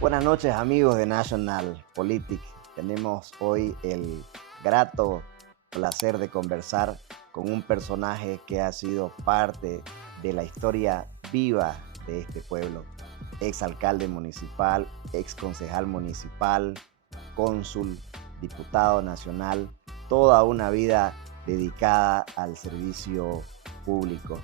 Buenas noches amigos de National Politics. Tenemos hoy el grato placer de conversar con un personaje que ha sido parte de la historia viva de este pueblo. Ex alcalde municipal, ex concejal municipal, cónsul, diputado nacional, toda una vida dedicada al servicio público.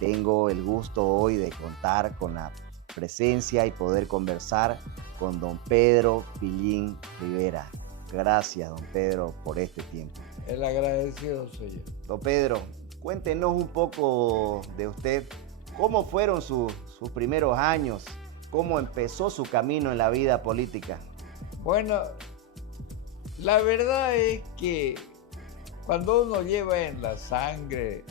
Tengo el gusto hoy de contar con la presencia y poder conversar con don Pedro Pillín Rivera. Gracias, don Pedro, por este tiempo. El agradecido soy yo. Don Pedro, cuéntenos un poco de usted. ¿Cómo fueron sus primeros años? ¿Cómo empezó su camino en la vida política? Bueno, la verdad es que cuando uno lleva en la sangre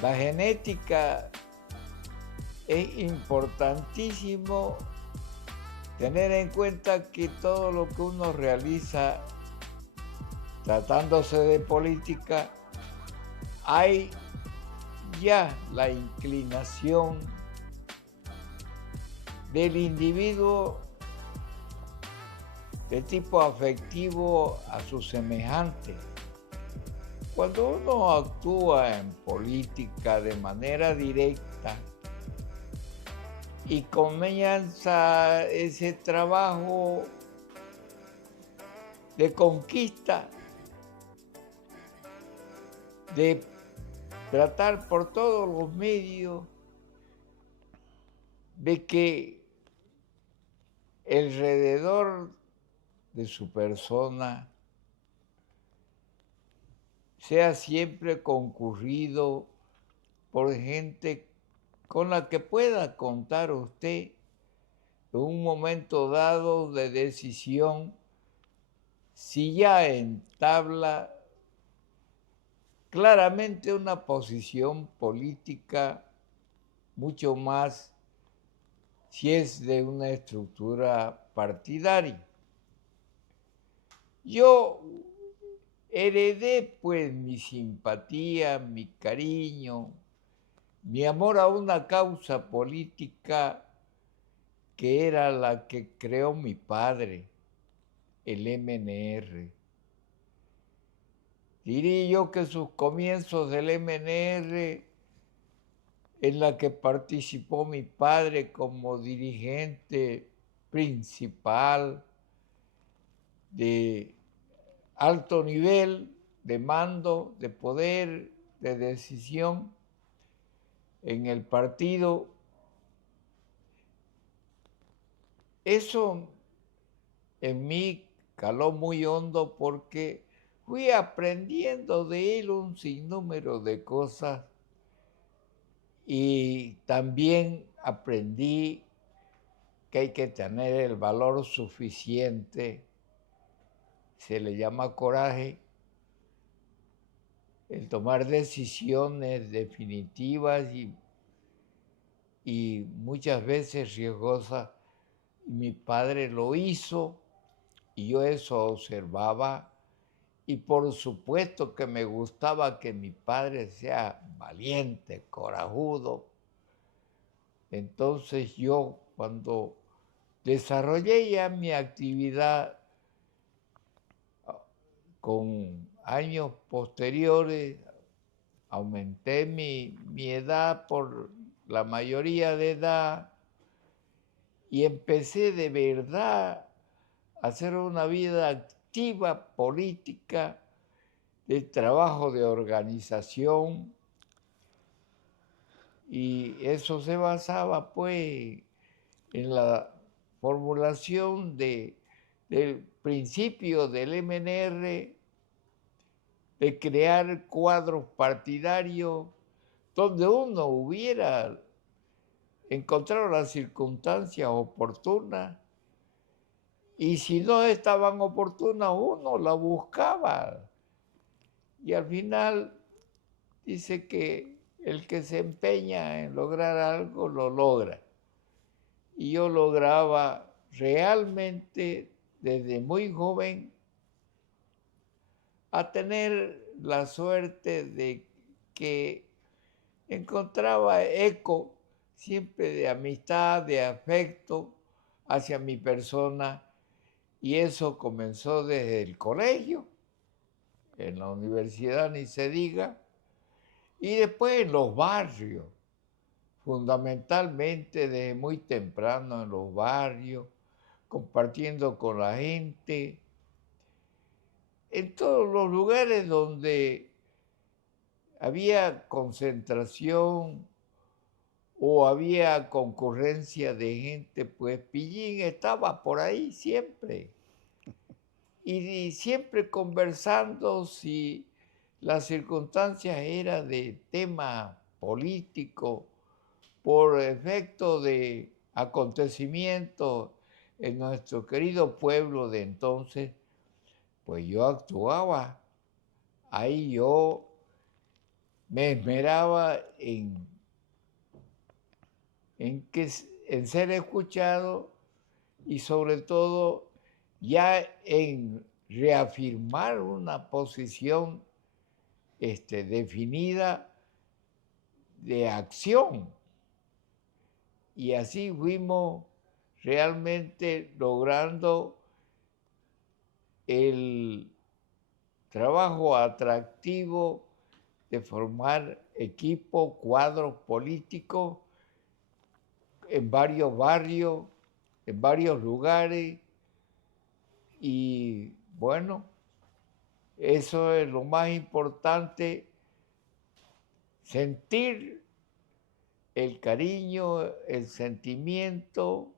la genética, es importantísimo tener en cuenta que todo lo que uno realiza tratándose de política, hay ya la inclinación del individuo de tipo afectivo a sus semejantes. Cuando uno actúa en política de manera directa y comienza ese trabajo de conquista, de tratar por todos los medios de que alrededor de su persona sea siempre concurrido por gente con la que pueda contar usted en un momento dado de decisión, si ya entabla claramente una posición política, mucho más si es de una estructura partidaria. Yo heredé pues mi simpatía, mi cariño, mi amor a una causa política que era la que creó mi padre, el MNR. Diría yo que sus comienzos del MNR, en la que participó mi padre como dirigente principal de alto nivel de mando, de poder, de decisión en el partido. Eso en mí caló muy hondo porque fui aprendiendo de él un sinnúmero de cosas y también aprendí que hay que tener el valor suficiente, se le llama coraje, el tomar decisiones definitivas y muchas veces riesgosas. Mi padre lo hizo y yo eso observaba y por supuesto que me gustaba que mi padre sea valiente, corajudo. Entonces yo cuando desarrollé ya mi actividad con años posteriores, aumenté mi edad por la mayoría de edad y empecé de verdad a hacer una vida activa política, de trabajo de organización, y eso se basaba pues en la formulación del principio del MNR de crear cuadros partidarios donde uno hubiera encontrado las circunstancias oportunas y si no estaban oportunas uno la buscaba. Y al final dice que el que se empeña en lograr algo lo logra. Y yo lograba realmente desde muy joven a tener la suerte de que encontraba eco siempre de amistad, de afecto, hacia mi persona, y eso comenzó desde el colegio, en la universidad ni se diga, y después en los barrios, fundamentalmente desde muy temprano en los barrios, compartiendo con la gente, en todos los lugares donde había concentración o había concurrencia de gente, pues Pillín estaba por ahí siempre. Y siempre conversando si las circunstancias eran de tema político, por efecto de acontecimientos en nuestro querido pueblo de entonces, pues yo actuaba. Ahí yo me esmeraba en ser escuchado y sobre todo ya en reafirmar una posición definida de acción. Y así fuimos realmente logrando el trabajo atractivo de formar equipos, cuadros políticos en varios barrios, en varios lugares. Y bueno, eso es lo más importante, sentir el cariño, el sentimiento,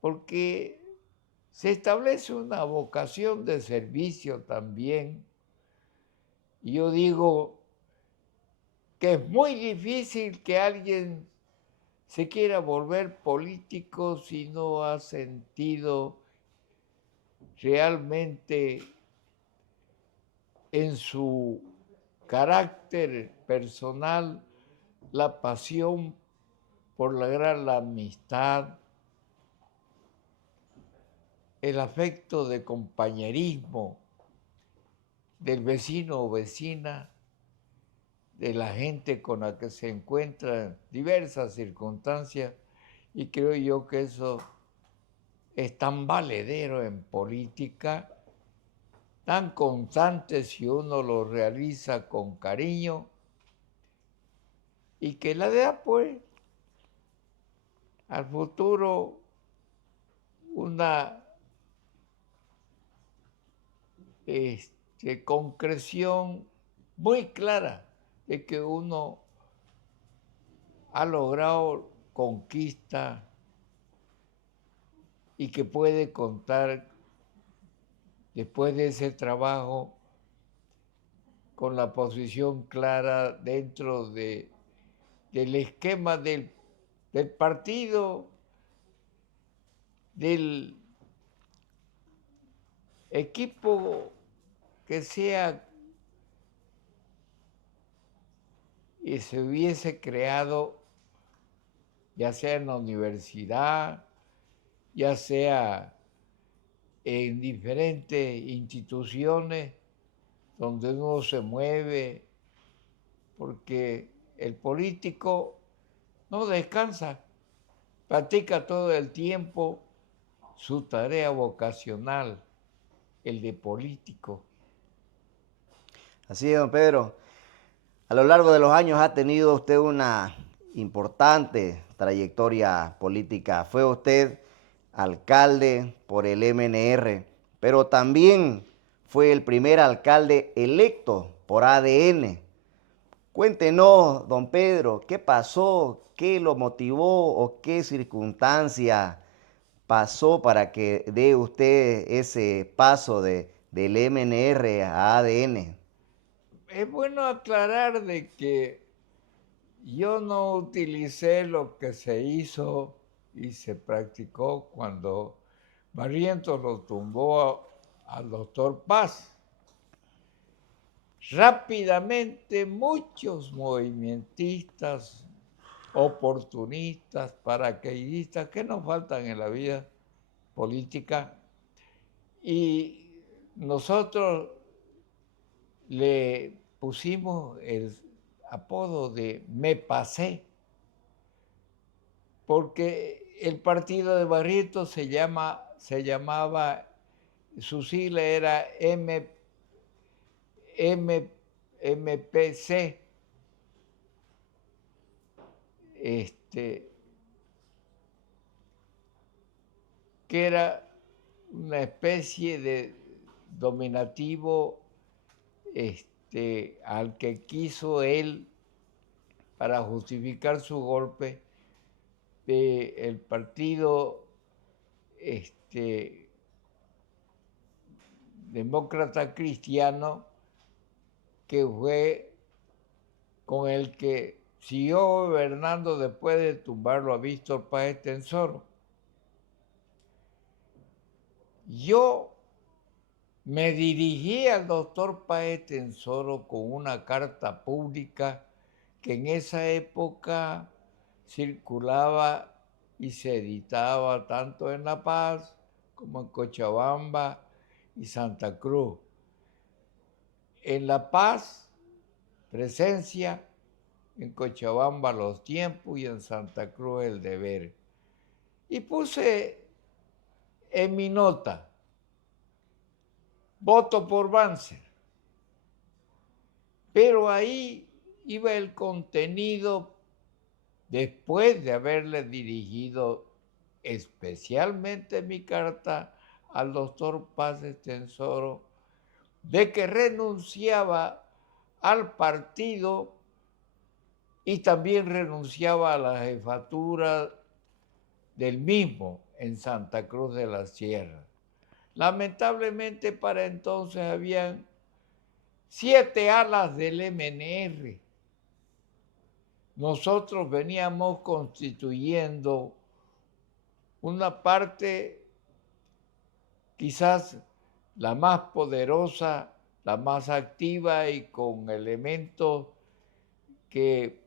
porque se establece una vocación de servicio también. Y yo digo que es muy difícil que alguien se quiera volver político si no ha sentido realmente en su carácter personal la pasión por lograr la amistad, el afecto de compañerismo del vecino o vecina, de la gente con la que se encuentra en diversas circunstancias, y creo yo que eso es tan valedero en política, tan constante si uno lo realiza con cariño, y que la da pues al futuro una concreción muy clara de que uno ha logrado conquista y que puede contar después de ese trabajo con la posición clara dentro del esquema del partido, del equipo que sea y se hubiese creado, ya sea en la universidad, ya sea en diferentes instituciones donde uno se mueve, porque el político no descansa, practica todo el tiempo su tarea vocacional, el de político. Así es, don Pedro. A lo largo de los años ha tenido usted una importante trayectoria política. Fue usted alcalde por el MNR, pero también fue el primer alcalde electo por ADN. Cuéntenos, don Pedro, ¿qué pasó? ¿Qué lo motivó o qué circunstancia pasó para que dé usted ese paso del MNR a ADN? Es bueno aclarar de que yo no utilicé lo que se hizo y se practicó cuando Barrientos lo tumbó al doctor Paz. Rápidamente muchos movimentistas, oportunistas, paracaidistas, que nos faltan en la vida política, y nosotros le pusimos el apodo de Me Pasé, porque el partido de Barrientos se llamaba, su sigla era MPC, que era una especie de dominativo al que quiso él, para justificar su golpe, el partido demócrata cristiano, que fue con el que siguió gobernando después de tumbarlo a Víctor Páez Tensoro. Yo me dirigí al doctor Páez Tensoro con una carta pública que en esa época circulaba y se editaba tanto en La Paz como en Cochabamba y Santa Cruz. En La Paz, Presencia; en Cochabamba, Los Tiempos; y en Santa Cruz, El Deber. Y puse en mi nota: voto por Banzer. Pero ahí iba el contenido, después de haberle dirigido especialmente mi carta al doctor Páez Tensoro, de que renunciaba al partido y también renunciaba a la jefatura del mismo en Santa Cruz de la Sierra. Lamentablemente para entonces habían 7 alas del MNR. Nosotros veníamos constituyendo una parte, quizás la más poderosa, la más activa y con elementos que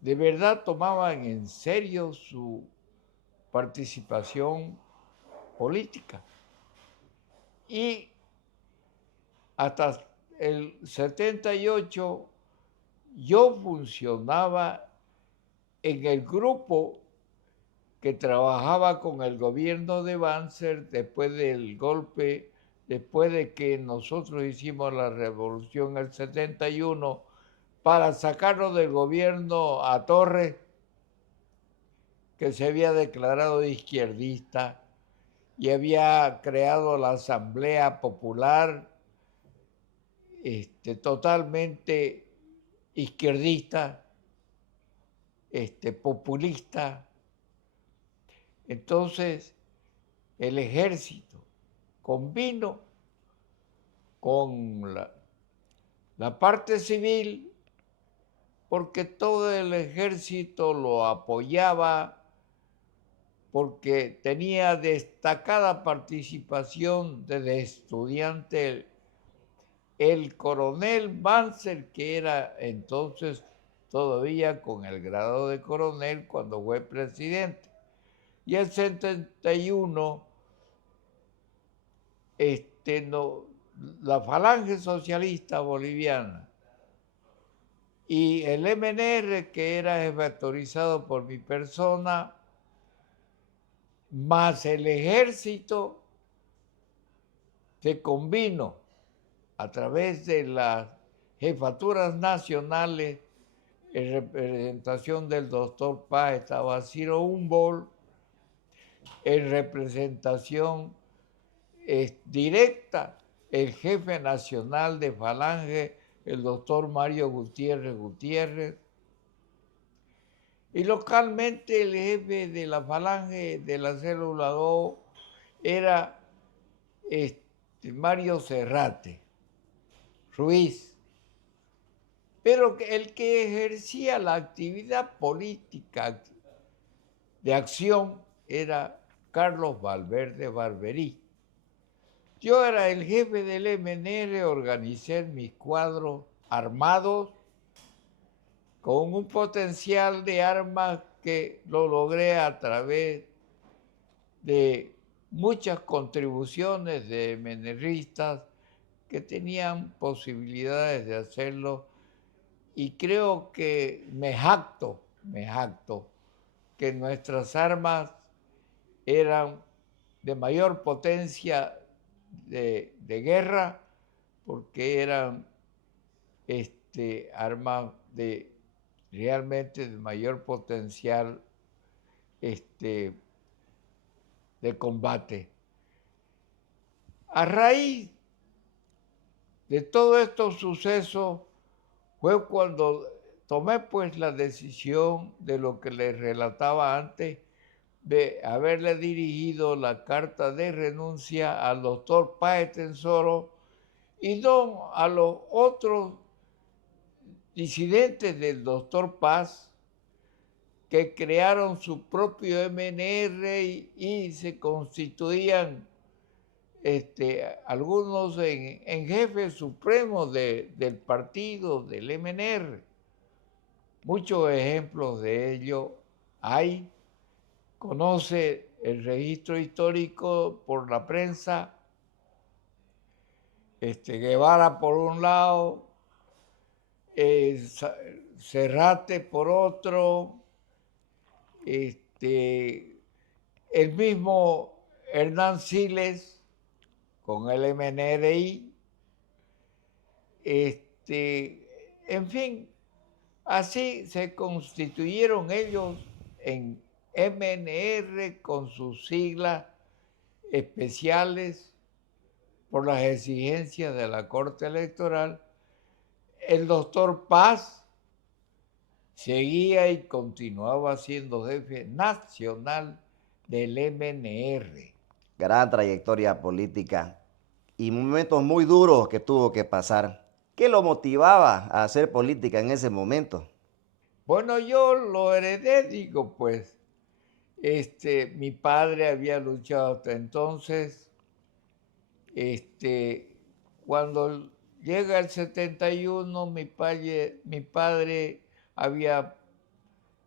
de verdad tomaban en serio su participación política. Y hasta el 78 yo funcionaba en el grupo que trabajaba con el gobierno de Banzer después del golpe, después de que nosotros hicimos la revolución en el 71 para sacarlo del gobierno a Torres, que se había declarado izquierdista y había creado la Asamblea Popular, totalmente izquierdista, populista. Entonces, el ejército convino con la parte civil, porque todo el ejército lo apoyaba, porque tenía destacada participación desde estudiante el coronel Banzer, que era entonces todavía con el grado de coronel cuando fue presidente. Y el 71, la Falange Socialista Boliviana y el MNR, que era jefaturizado por mi persona, más el ejército, se convino a través de las jefaturas nacionales, en representación del doctor Páez estaba Ciro Humboldt, en representación directa el jefe nacional de Falange, el doctor Mario Gutiérrez, y localmente el jefe de la Falange de la célula 2 era Mario Serrate Ruiz. Pero el que ejercía la actividad política de acción era Carlos Valverde Barberí. Yo era el jefe del MNR, organicé mis cuadros armados con un potencial de armas que lo logré a través de muchas contribuciones de MNRistas que tenían posibilidades de hacerlo, y creo que me jacto que nuestras armas eran de mayor potencia de guerra, porque eran armas realmente de mayor potencial de combate. A raíz de todos estos sucesos fue cuando tomé pues la decisión de lo que les relataba antes, de haberle dirigido la carta de renuncia al doctor Páez Tensoro y no a los otros disidentes del doctor Paz que crearon su propio MNR y se constituían algunos en jefes supremos del partido, del MNR. Muchos ejemplos de ello hay. Conoce el registro histórico por la prensa, Guevara por un lado, Serrate por otro, el mismo Hernán Siles con el MNRI, en fin, así se constituyeron ellos en MNR con sus siglas especiales por las exigencias de la Corte Electoral. El doctor Paz seguía y continuaba siendo jefe nacional del MNR. Gran trayectoria política y momentos muy duros que tuvo que pasar. ¿Qué lo motivaba a hacer política en ese momento? Bueno, yo lo heredé, digo, pues, mi padre había luchado hasta entonces, cuando llega el 71, mi padre había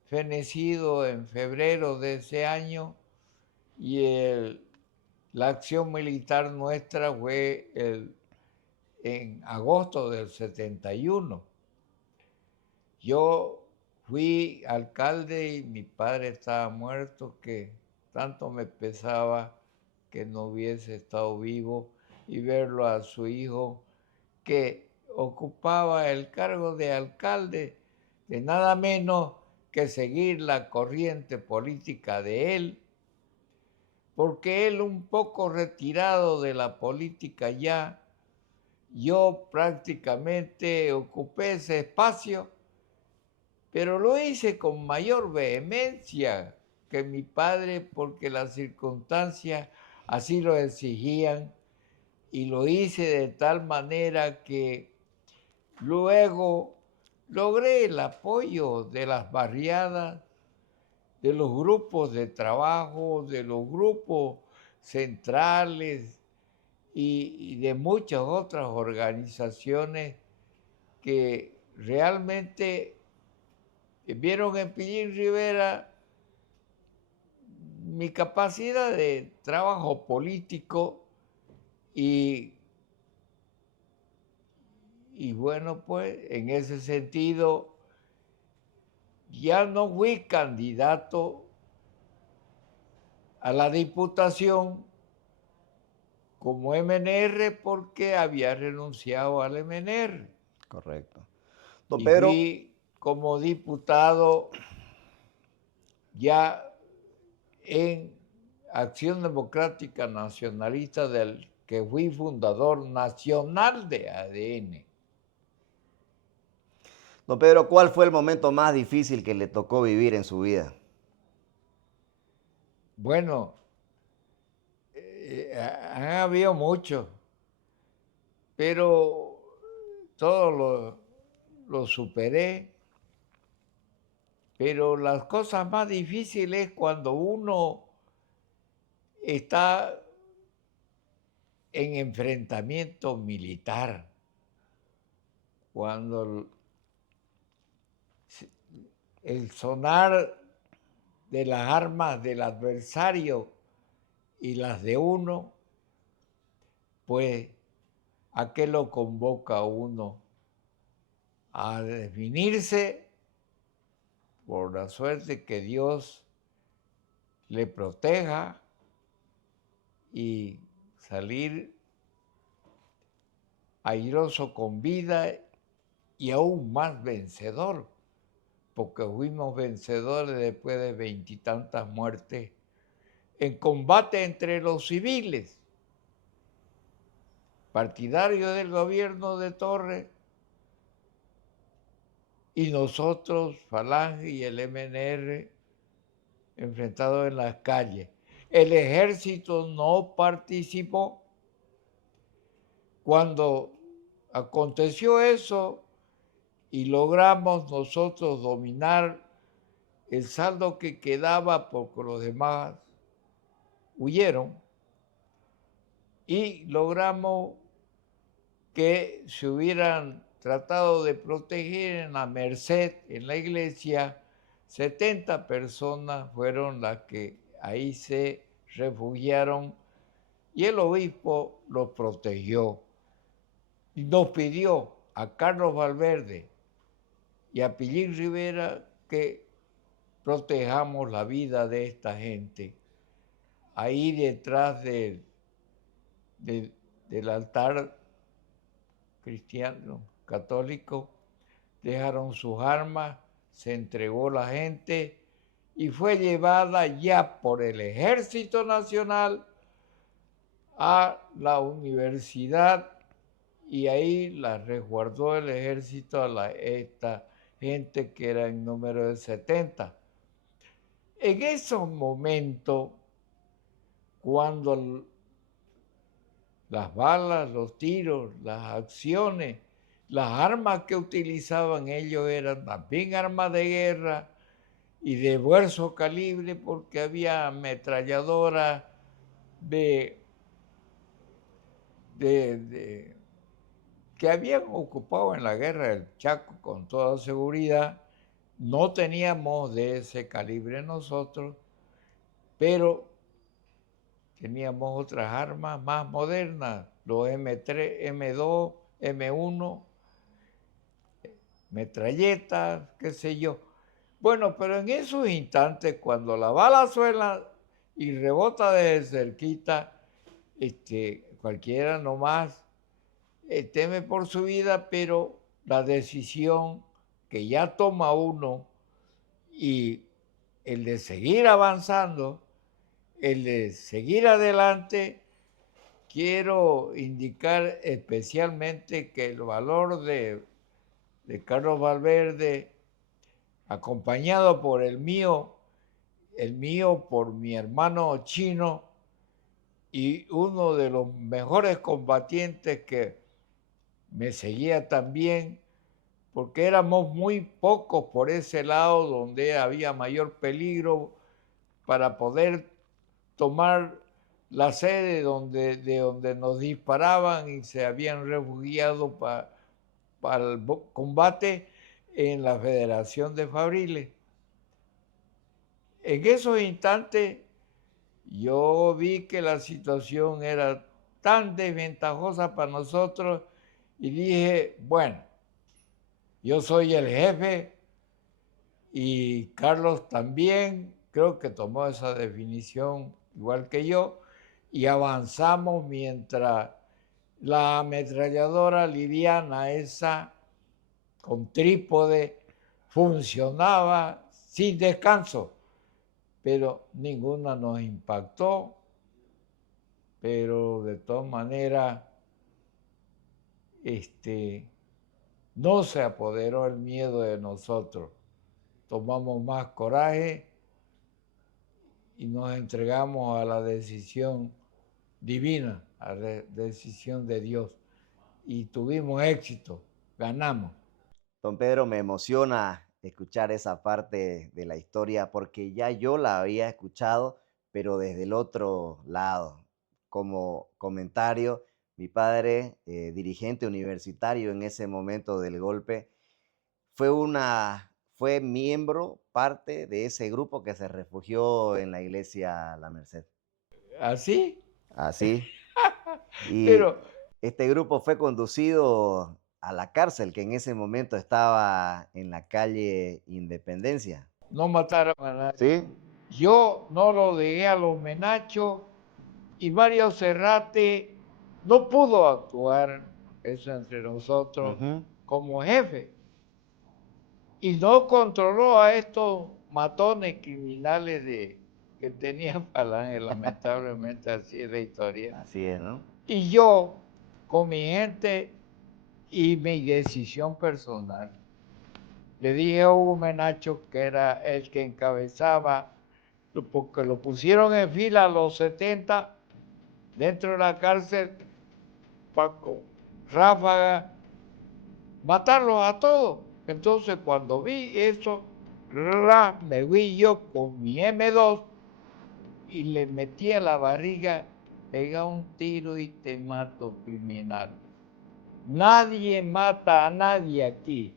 fenecido en febrero de ese año y la acción militar nuestra fue en agosto del 71. Yo fui alcalde y mi padre estaba muerto, que tanto me pesaba que no hubiese estado vivo, y verlo a su hijo que ocupaba el cargo de alcalde, de nada menos que seguir la corriente política de él, porque él un poco retirado de la política ya, yo prácticamente ocupé ese espacio, pero lo hice con mayor vehemencia que mi padre porque las circunstancias así lo exigían, y lo hice de tal manera que luego logré el apoyo de las barriadas, de los grupos de trabajo, de los grupos centrales y de muchas otras organizaciones que realmente vieron en Pillín Rivera mi capacidad de trabajo político y bueno, pues en ese sentido ya no fui candidato a la diputación como MNR porque había renunciado al MNR. Correcto. Don Y Pedro, fui como diputado ya en Acción Democrática Nacionalista, del que fui fundador nacional de ADN. don Pedro, ¿cuál fue el momento más difícil que le tocó vivir en su vida? Bueno, han habido muchos, pero todo lo superé. Pero las cosas más difíciles es cuando uno está en enfrentamiento militar, cuando el sonar de las armas del adversario y las de uno, pues ¿a qué lo convoca uno? A definirse por la suerte que Dios le proteja y salir airoso con vida y aún más vencedor, porque fuimos vencedores después de 20 y tantas muertes en combate entre los civiles, partidarios del gobierno de Torres, y nosotros, Falange y el MNR, enfrentados en las calles. El ejército no participó. Cuando aconteció eso y logramos nosotros dominar el saldo que quedaba porque los demás huyeron, y logramos que se hubieran tratado de proteger en la Merced, en la iglesia, 70 personas fueron las que ahí se refugiaron y el obispo los protegió. Y nos pidió a Carlos Valverde y a Pillín Rivera que protejamos la vida de esta gente. Ahí detrás del altar cristiano, católico, dejaron sus armas, se entregó la gente y fue llevada ya por el Ejército Nacional a la universidad, y ahí la resguardó el ejército a esta gente que era en número de 70. En esos momentos, cuando las balas, los tiros, las acciones, las armas que utilizaban ellos eran también armas de guerra y de diverso calibre, porque había ametralladoras que habían ocupado en la guerra del Chaco con toda seguridad. No teníamos de ese calibre nosotros, pero teníamos otras armas más modernas, los M3, M2, M1, metralletas, qué sé yo. Bueno, pero en esos instantes, cuando la bala suena y rebota desde cerquita, cualquiera nomás teme por su vida, pero la decisión que ya toma uno y el de seguir avanzando, el de seguir adelante, quiero indicar especialmente que el valor de Carlos Valverde, acompañado por el mío por mi hermano Chino, y uno de los mejores combatientes que me seguía también, porque éramos muy pocos por ese lado donde había mayor peligro para poder tomar la sede de donde nos disparaban y se habían refugiado para el combate en la Federación de Fabriles. En esos instantes yo vi que la situación era tan desventajosa para nosotros y dije, bueno, yo soy el jefe y Carlos también, creo que tomó esa definición igual que yo, y avanzamos mientras la ametralladora liviana esa con trípode funcionaba sin descanso, pero ninguna nos impactó, pero de todas maneras no se apoderó el miedo de nosotros. Tomamos más coraje y nos entregamos a la decisión divina, a la decisión de Dios. Y tuvimos éxito, ganamos. Don Pedro, me emociona escuchar esa parte de la historia porque ya yo la había escuchado, pero desde el otro lado. Como comentario, mi padre, dirigente universitario en ese momento del golpe, fue miembro, parte de ese grupo que se refugió en la iglesia La Merced. ¿Así? Así. Y Pero este grupo fue conducido a la cárcel que en ese momento estaba en la calle Independencia. no mataron a nadie. ¿Sí? yo no lo dejé a los Menachos y Mario Serrate no pudo actuar, eso entre nosotros, Ujú. como jefe. Y no controló a estos matones criminales que tenían Falange, lamentablemente así es la historia. Así es, ¿no? Y yo, con mi gente y mi decisión personal, le dije a Hugo Menacho, que era el que encabezaba, porque lo pusieron en fila a los 70 dentro de la cárcel, Paco, ráfaga, matarlos a todos. Entonces cuando vi eso, me fui yo con mi M2 y le metí a la barriga, pega un tiro y te mato, criminal. Nadie mata a nadie aquí.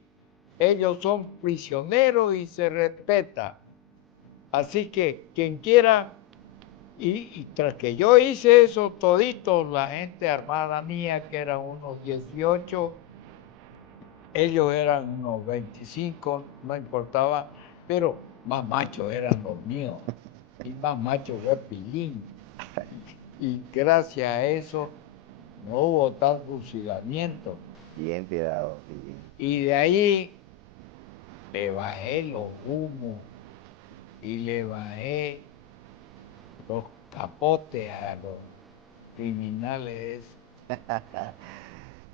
Ellos son prisioneros y se respeta. Así que quien quiera, y tras que yo hice eso, toditos, la gente armada mía, que eran unos 18, ellos eran unos 25, no importaba, pero más machos eran los míos. Y más macho fue Pilín. Y gracias a eso no hubo tal fusilamiento. Bien tirado, Pillín. Y de ahí le bajé los humos y le bajé los capotes a los criminales.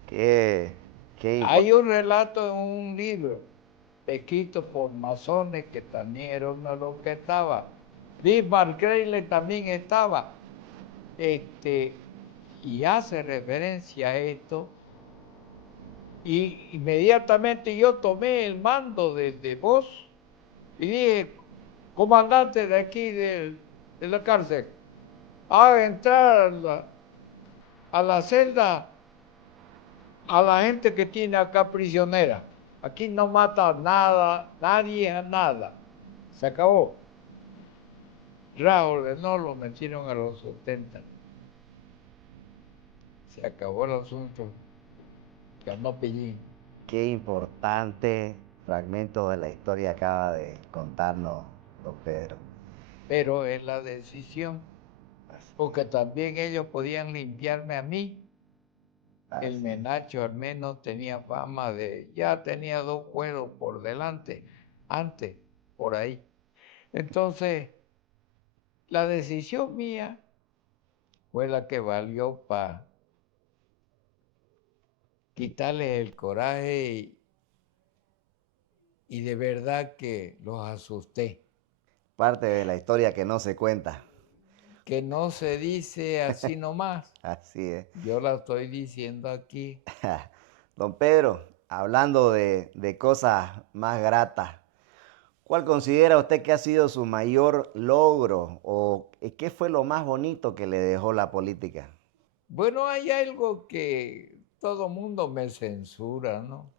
Qué, qué Hay un relato en un libro escrito por masones que también era uno de los que estaba. Bismarck Kreile también estaba. Y hace referencia a esto. Y inmediatamente yo tomé el mando de voz y dije, comandante de aquí de la cárcel, haga entrar a la celda a la gente que tiene acá prisionera. Aquí no mata nada, nadie a nada. Se acabó. Ordenó, lo metieron a los 70. Se acabó el asunto. Ganó Pillín. Qué importante fragmento de la historia acaba de contarnos, don Pedro. Pero es la decisión. Porque también ellos podían limpiarme a mí. El Así. Menacho al menos tenía fama ya tenía 2 juegos por delante, antes, por ahí. Entonces, la decisión mía fue la que valió para quitarles el coraje y de verdad que los asusté. Parte de la historia que no se cuenta. Que no se dice así nomás. Así es. Yo la estoy diciendo aquí. Don Pedro, hablando de cosas más gratas, ¿cuál considera usted que ha sido su mayor logro o qué fue lo más bonito que le dejó la política? Bueno, hay algo que todo mundo me censura, ¿no?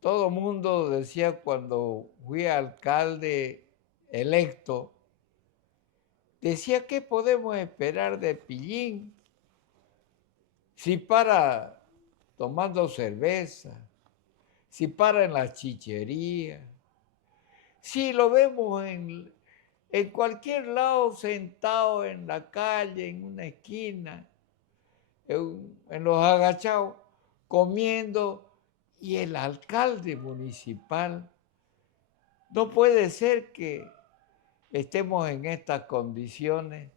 Todo mundo decía cuando fui alcalde electo, decía, ¿qué podemos esperar de Pillín si para tomando cerveza, si para en la chichería, si lo vemos en cualquier lado sentado en la calle, en una esquina, en los agachados, comiendo, y el alcalde municipal? No puede ser que estemos en estas condiciones.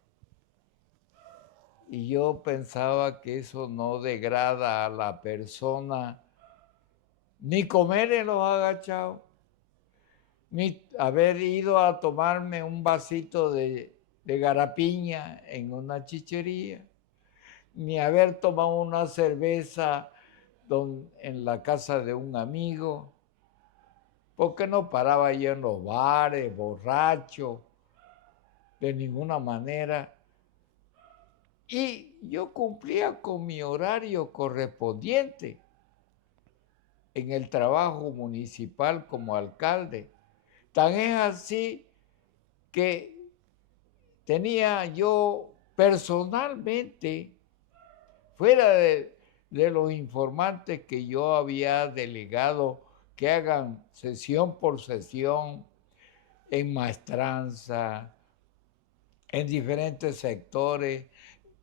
Y yo pensaba que eso no degrada a la persona ni comer en los agachados, ni haber ido a tomarme un vasito de garapiña en una chichería, ni haber tomado una cerveza en la casa de un amigo, porque no paraba yo en los bares, borracho, de ninguna manera. Y yo cumplía con mi horario correspondiente en el trabajo municipal como alcalde. Tan es así que tenía yo personalmente, fuera de los informantes que yo había delegado que hagan sesión por sesión, en maestranza, en diferentes sectores,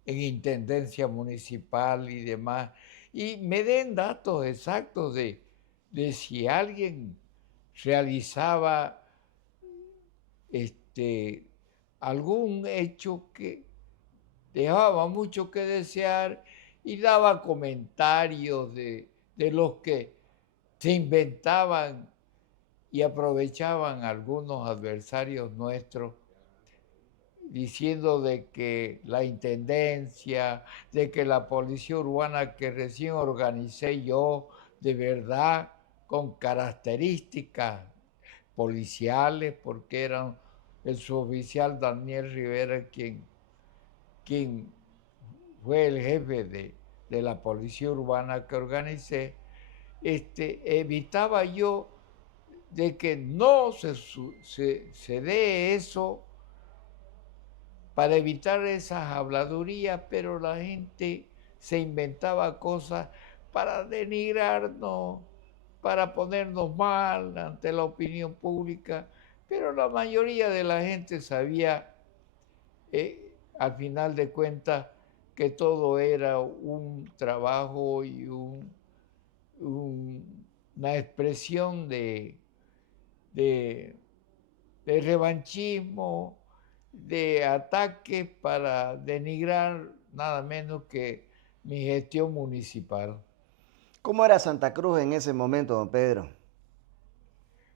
en intendencia municipal y demás, y me den datos exactos de si alguien realizaba algún hecho que dejaba mucho que desear y daba comentarios de los que se inventaban y aprovechaban algunos adversarios nuestros diciendo de que la intendencia, de que la policía urbana que recién organicé yo, de verdad, con características policiales, porque era el suboficial Daniel Rivera quien fue el jefe de la policía urbana que organicé, evitaba yo de que no se dé eso para evitar esas habladurías, pero la gente se inventaba cosas para denigrarnos, para ponernos mal ante la opinión pública, pero la mayoría de la gente sabía, al final de cuentas, que todo era un trabajo y una expresión de, de revanchismo, de ataques para denigrar nada menos que mi gestión municipal. ¿Cómo era Santa Cruz en ese momento, don Pedro?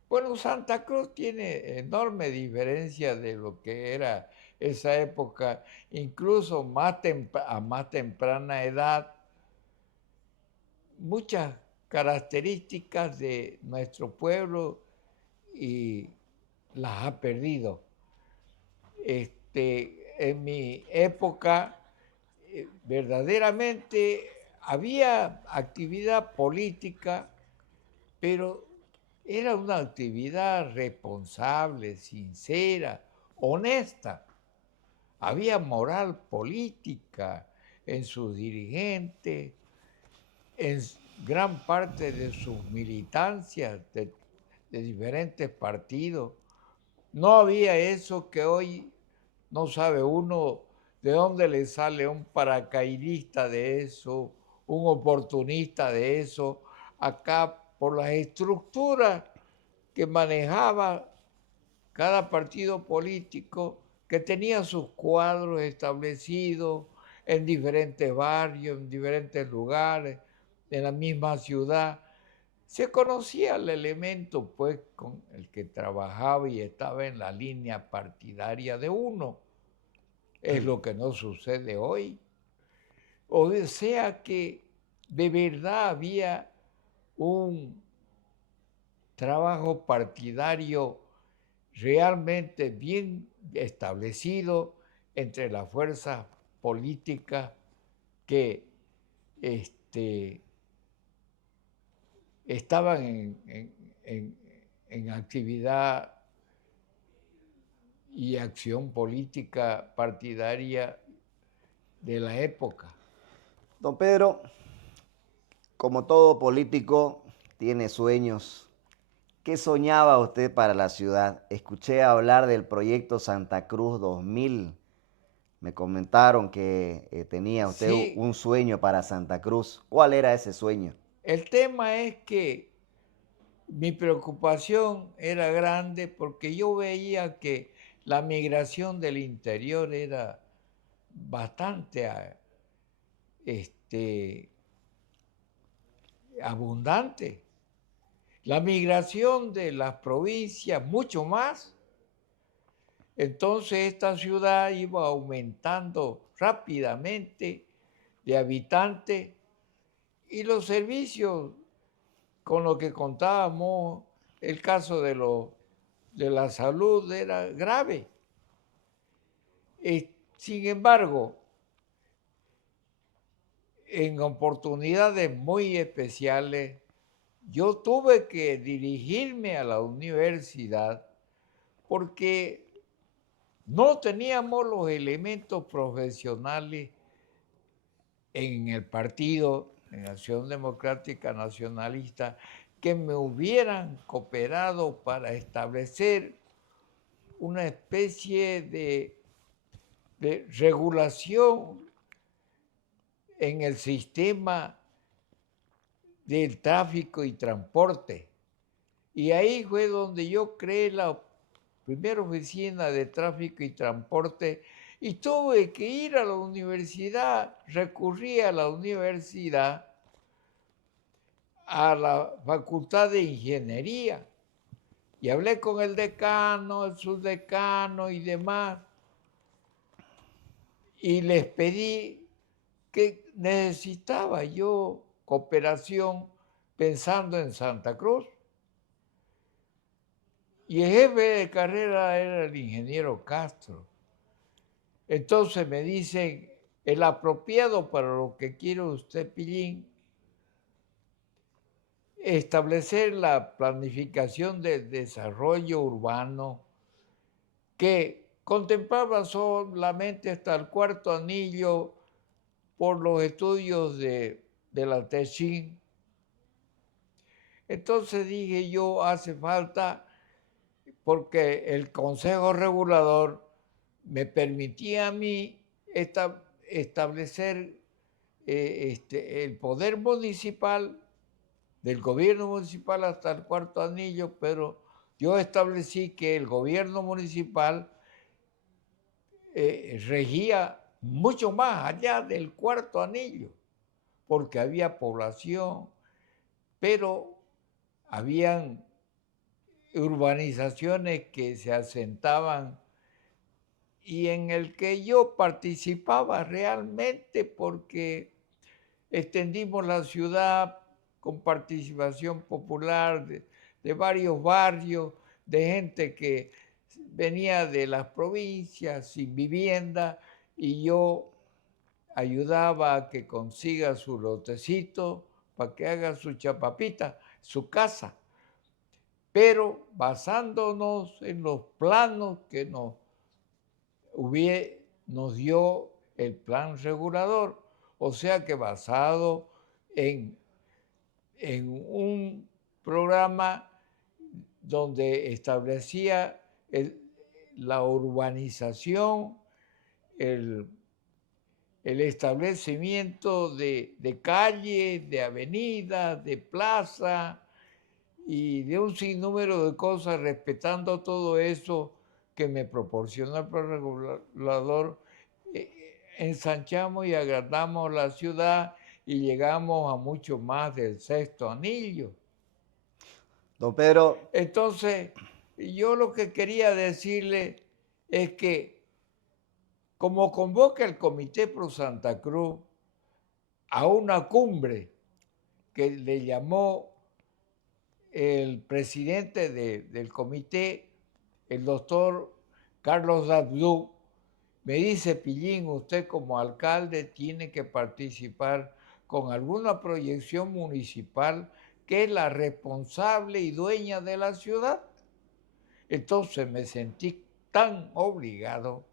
Bueno, Santa Cruz tiene enorme diferencia de lo que era esa época, incluso a más temprana edad, muchas características de nuestro pueblo y las ha perdido. En mi época, verdaderamente había actividad política, pero era una actividad responsable, sincera, honesta. Había moral política en sus dirigentes, en gran parte de sus militancias de diferentes partidos. No había eso que hoy no sabe uno de dónde le sale un paracaidista de eso, un oportunista de eso, acá por las estructuras que manejaba cada partido político, que tenía sus cuadros establecidos en diferentes barrios, en diferentes lugares, en la misma ciudad. Se conocía el elemento, pues, con el que trabajaba y estaba en la línea partidaria de uno. Es lo que no sucede hoy. O sea que de verdad había un trabajo partidario realmente bien establecido entre las fuerzas políticas que estaban en actividad y acción política partidaria de la época. Don Pedro, como todo político, tiene sueños. ¿Qué soñaba usted para la ciudad? Escuché hablar del proyecto Santa Cruz 2000. Me comentaron que tenía usted Sí, un sueño para Santa Cruz. ¿Cuál era ese sueño? el tema es que mi preocupación era grande porque yo veía que la migración del interior era bastante abundante. La migración de las provincias mucho más. Entonces esta ciudad iba aumentando rápidamente de habitantes y los servicios con los que contábamos, el caso de la salud era grave. Sin embargo, en oportunidades muy especiales, yo tuve que dirigirme a la universidad porque no teníamos los elementos profesionales en el partido, en Acción Democrática Nacionalista, que me hubieran cooperado para establecer una especie de regulación en el sistema del tráfico y transporte. Y ahí fue donde yo creé la primera oficina de tráfico y transporte y tuve que ir a la universidad, recurrí a la universidad, a la Facultad de Ingeniería, y hablé con el decano, el subdecano y demás, y les pedí que necesitaba yo cooperación pensando en Santa Cruz. Y el jefe de carrera era el ingeniero Castro. Entonces me dicen, el apropiado para lo que quiere usted, Pillín, establecer la planificación del desarrollo urbano que contemplaba solamente hasta el cuarto anillo por los estudios de la TECHIN. Entonces dije yo, hace falta, porque el Consejo Regulador me permitía a mí establecer el poder municipal, del gobierno municipal hasta el cuarto anillo, pero yo establecí que el gobierno municipal regía mucho más allá del cuarto anillo, porque había población, pero habían urbanizaciones que se asentaban y en el que yo participaba realmente porque extendimos la ciudad con participación popular de varios barrios, de gente que venía de las provincias sin vivienda y yo ayudaba a que consiga su lotecito para que haga su chapapita, su casa, pero basándonos en los planos que nos dio el plan regulador, o sea que basado en un programa donde establecía la urbanización, el establecimiento de calles, de avenidas, de plazas y de un sinnúmero de cosas, respetando todo eso que me proporciona el plan regulador. Ensanchamos y agrandamos la ciudad y llegamos a mucho más del sexto anillo. Don Pedro. Entonces, yo lo que quería decirle es que como convoca el Comité Pro Santa Cruz a una cumbre que le llamó el presidente del comité, el doctor Carlos Abdú, me dice, Pillín, usted como alcalde tiene que participar con alguna proyección municipal que es la responsable y dueña de la ciudad. Entonces me sentí tan obligado,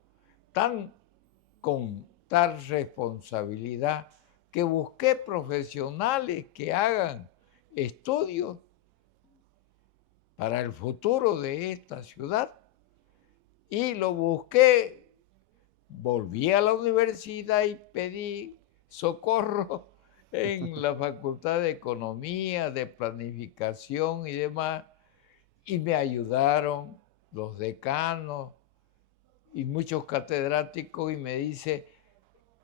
tan con tal responsabilidad, que busqué profesionales que hagan estudios para el futuro de esta ciudad. Y lo busqué, volví a la universidad y pedí socorro en la Facultad de Economía, de Planificación y demás, y me ayudaron los decanos y muchos catedráticos y me dice,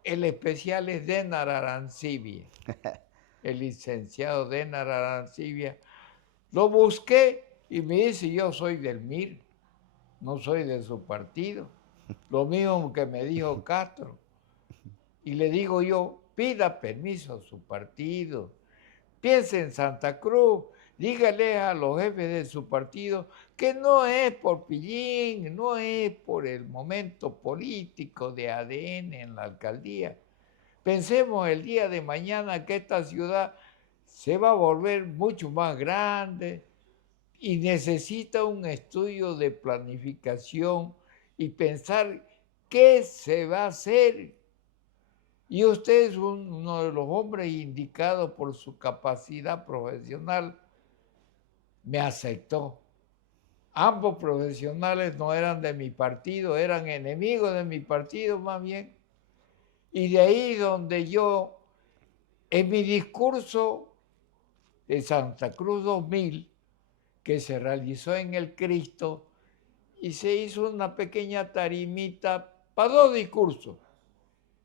el especial es Denar Arancibia, el licenciado Denar Arancibia. Lo busqué y me dice, yo soy del MIR, no soy de su partido. Lo mismo que me dijo Castro. Y le digo yo, pida permiso a su partido, piense en Santa Cruz, dígale a los jefes de su partido que no es por Pillín, no es por el momento político de ADN en la alcaldía. Pensemos el día de mañana que esta ciudad se va a volver mucho más grande y necesita un estudio de planificación y pensar qué se va a hacer. Y usted es uno de los hombres indicados por su capacidad profesional. Me aceptó. Ambos profesionales no eran de mi partido, eran enemigos de mi partido más bien. Y de ahí donde yo, en mi discurso de Santa Cruz 2000, que se realizó en el Cristo, y se hizo una pequeña tarimita para dos discursos,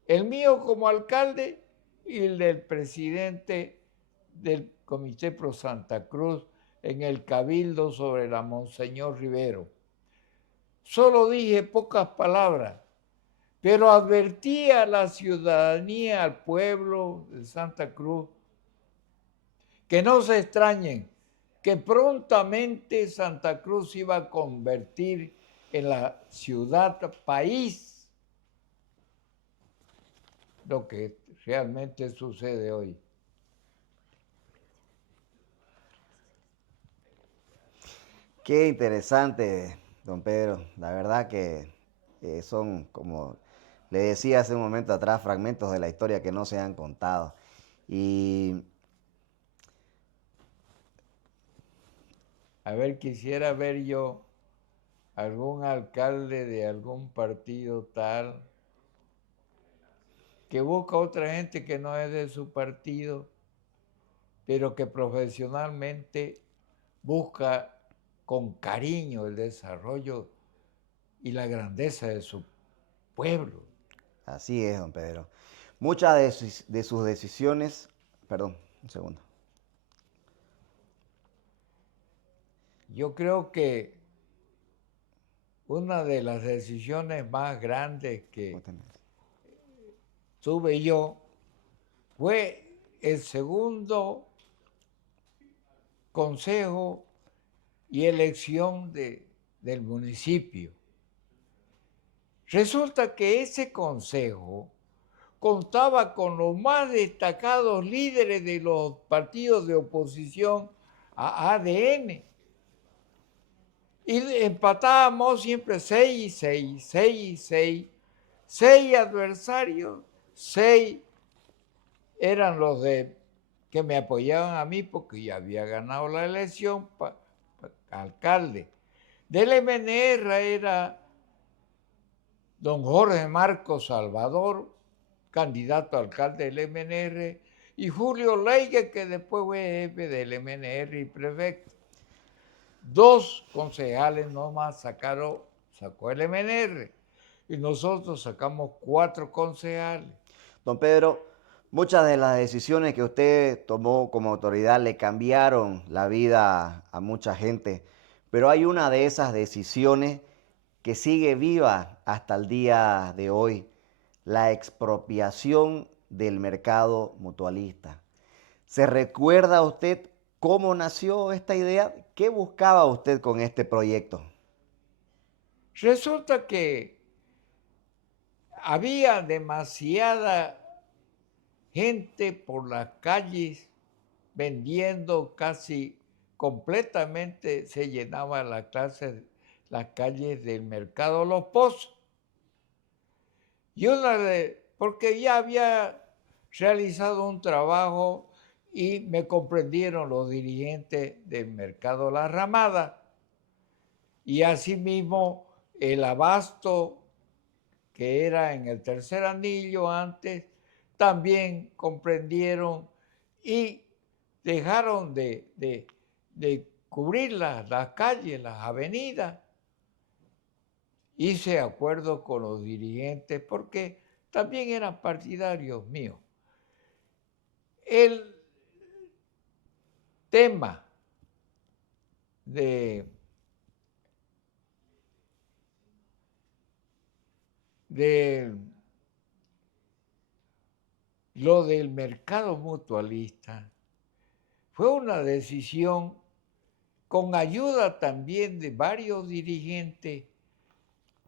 el mío como alcalde y el del presidente del Comité Pro Santa Cruz en el Cabildo sobre la Monseñor Rivero. Solo dije pocas palabras, pero advertí a la ciudadanía, al pueblo de Santa Cruz, que no se extrañen, que prontamente Santa Cruz se iba a convertir en la ciudad país, lo que realmente sucede hoy. Qué interesante, don Pedro. La verdad que son, como le decía hace un momento atrás, fragmentos de la historia que no se han contado. Y A ver, quisiera ver yo algún alcalde de algún partido tal que busca otra gente que no es de su partido, pero que profesionalmente busca con cariño el desarrollo y la grandeza de su pueblo. así es, don Pedro. Muchas de sus decisiones, perdón, un segundo. Yo creo que una de las decisiones más grandes que tuve yo fue el segundo consejo y elección del municipio. Resulta que ese consejo contaba con los más destacados líderes de los partidos de oposición a ADN. Y empatábamos siempre 6-6, 6-6, 6 adversarios, 6 eran los que me apoyaban a mí porque ya había ganado la elección para alcalde. Del MNR era don Jorge Marcos Salvador, candidato a alcalde del MNR, y Julio Leigue, que después fue jefe del MNR y prefecto. 2 concejales nomás sacó el MNR, y nosotros sacamos 4 concejales. Don Pedro, muchas de las decisiones que usted tomó como autoridad le cambiaron la vida a mucha gente, pero hay una de esas decisiones que sigue viva hasta el día de hoy, la expropiación del mercado mutualista. ¿Se recuerda usted cómo nació esta idea? ¿Qué buscaba usted con este proyecto? Resulta que había demasiada gente por las calles vendiendo, casi completamente se llenaba las calles del mercado Los Pozos. Y porque ya había realizado un trabajo y me comprendieron los dirigentes del mercado La Ramada. Y asimismo el abasto, que era en el tercer anillo antes, también comprendieron y dejaron de cubrir las calles, las avenidas. Hice acuerdo con los dirigentes porque también eran partidarios míos. El tema de lo del mercado mutualista fue una decisión con ayuda también de varios dirigentes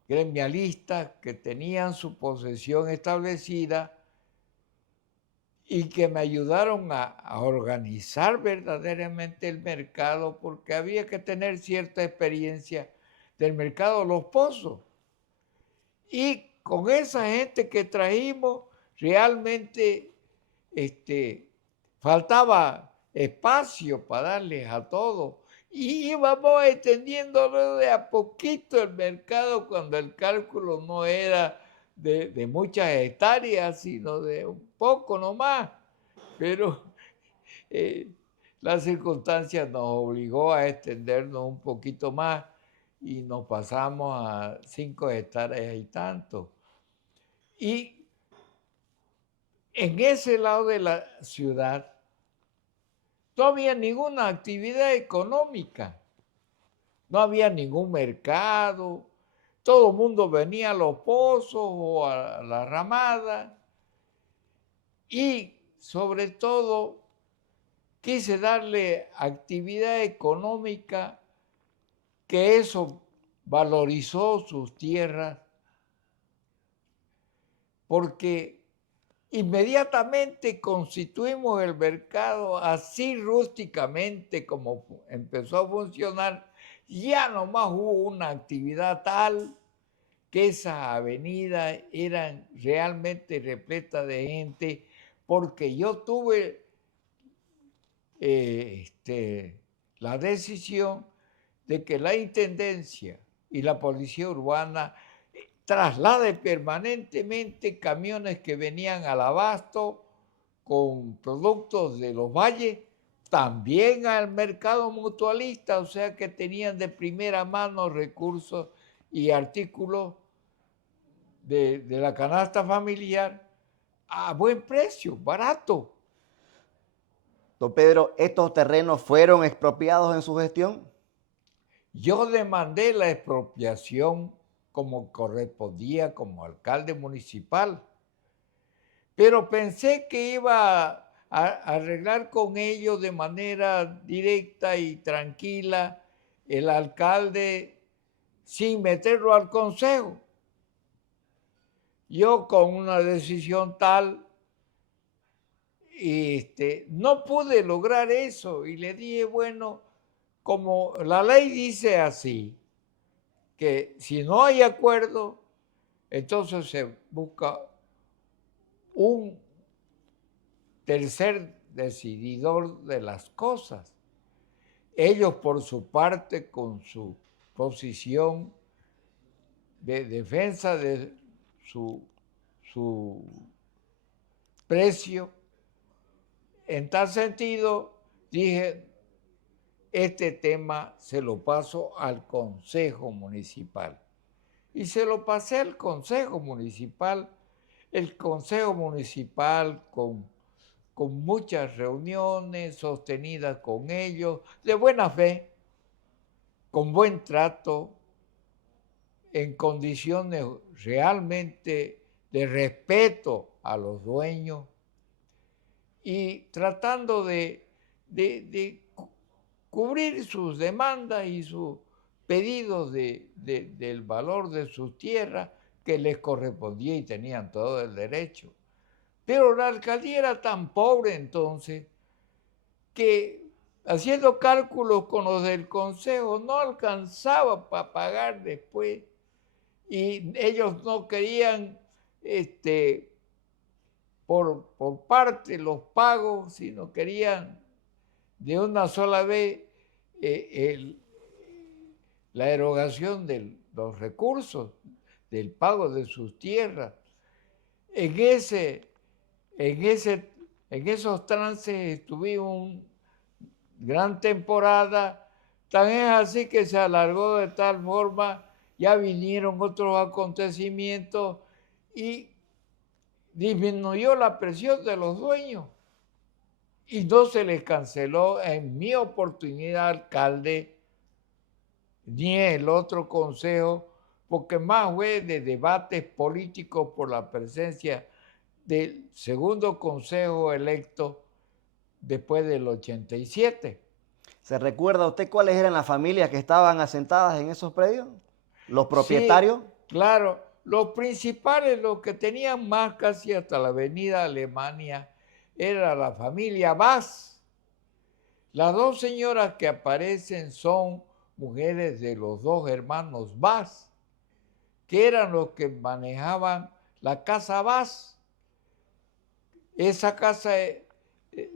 gremialistas que tenían su posesión establecida y que me ayudaron a organizar verdaderamente el mercado, porque había que tener cierta experiencia del mercado Los Pozos. Y con esa gente que trajimos, realmente faltaba espacio para darles a todos. Y íbamos extendiéndolo de a poquito el mercado cuando el cálculo no era de muchas hectáreas, sino de un poco nomás. Pero eh, la circunstancia nos obligó a extendernos un poquito más y nos pasamos a 5 hectáreas y tanto. Y en ese lado de la ciudad no había ninguna actividad económica, no había ningún mercado, todo el mundo venía a los pozos o a la ramada y sobre todo quise darle actividad económica que eso valorizó sus tierras porque inmediatamente constituimos el mercado así rústicamente como empezó a funcionar, ya nomás hubo una actividad tal que esas avenidas eran realmente repletas de gente, porque yo tuve la decisión de que la Intendencia y la Policía Urbana traslade permanentemente camiones que venían al abasto con productos de los valles, también al mercado mutualista, o sea que tenían de primera mano recursos y artículos de la canasta familiar a buen precio, barato. Don Pedro, ¿estos terrenos fueron expropiados en su gestión? Yo demandé la expropiación como correspondía como alcalde municipal, pero pensé que iba a arreglar con ello de manera directa y tranquila el alcalde sin meterlo al consejo. Yo con una decisión tal, no pude lograr eso y le dije, bueno, como la ley dice así, que si no hay acuerdo, entonces se busca un tercer decididor de las cosas. Ellos por su parte, con su posición de defensa de su precio, en tal sentido, dije, este tema se lo paso al Consejo Municipal. Y se lo pasé al Consejo Municipal. El Consejo Municipal con muchas reuniones sostenidas con ellos, de buena fe, con buen trato, en condiciones realmente de respeto a los dueños y tratando de cubrir sus demandas y sus pedidos del valor de sus tierras que les correspondía y tenían todo el derecho. Pero la alcaldía era tan pobre entonces que haciendo cálculos con los del consejo no alcanzaba para pagar después y ellos no querían por parte los pagos, sino querían de una sola vez la erogación de los recursos, del pago de sus tierras. En esos trances estuvimos una gran temporada, tan es así que se alargó de tal forma, ya vinieron otros acontecimientos y disminuyó la presión de los dueños y no se les canceló en mi oportunidad alcalde ni el otro consejo, porque más fue de debates políticos por la presencia del segundo consejo electo después del 87. ¿Se recuerda usted cuáles eran las familias que estaban asentadas en esos predios? ¿Los Sí, propietarios? claro, los principales, los que tenían más casi hasta la avenida Alemania, era la familia Vaz. Las dos señoras que aparecen son mujeres de los dos hermanos Vaz, que eran los que manejaban la casa Vaz. Esa casa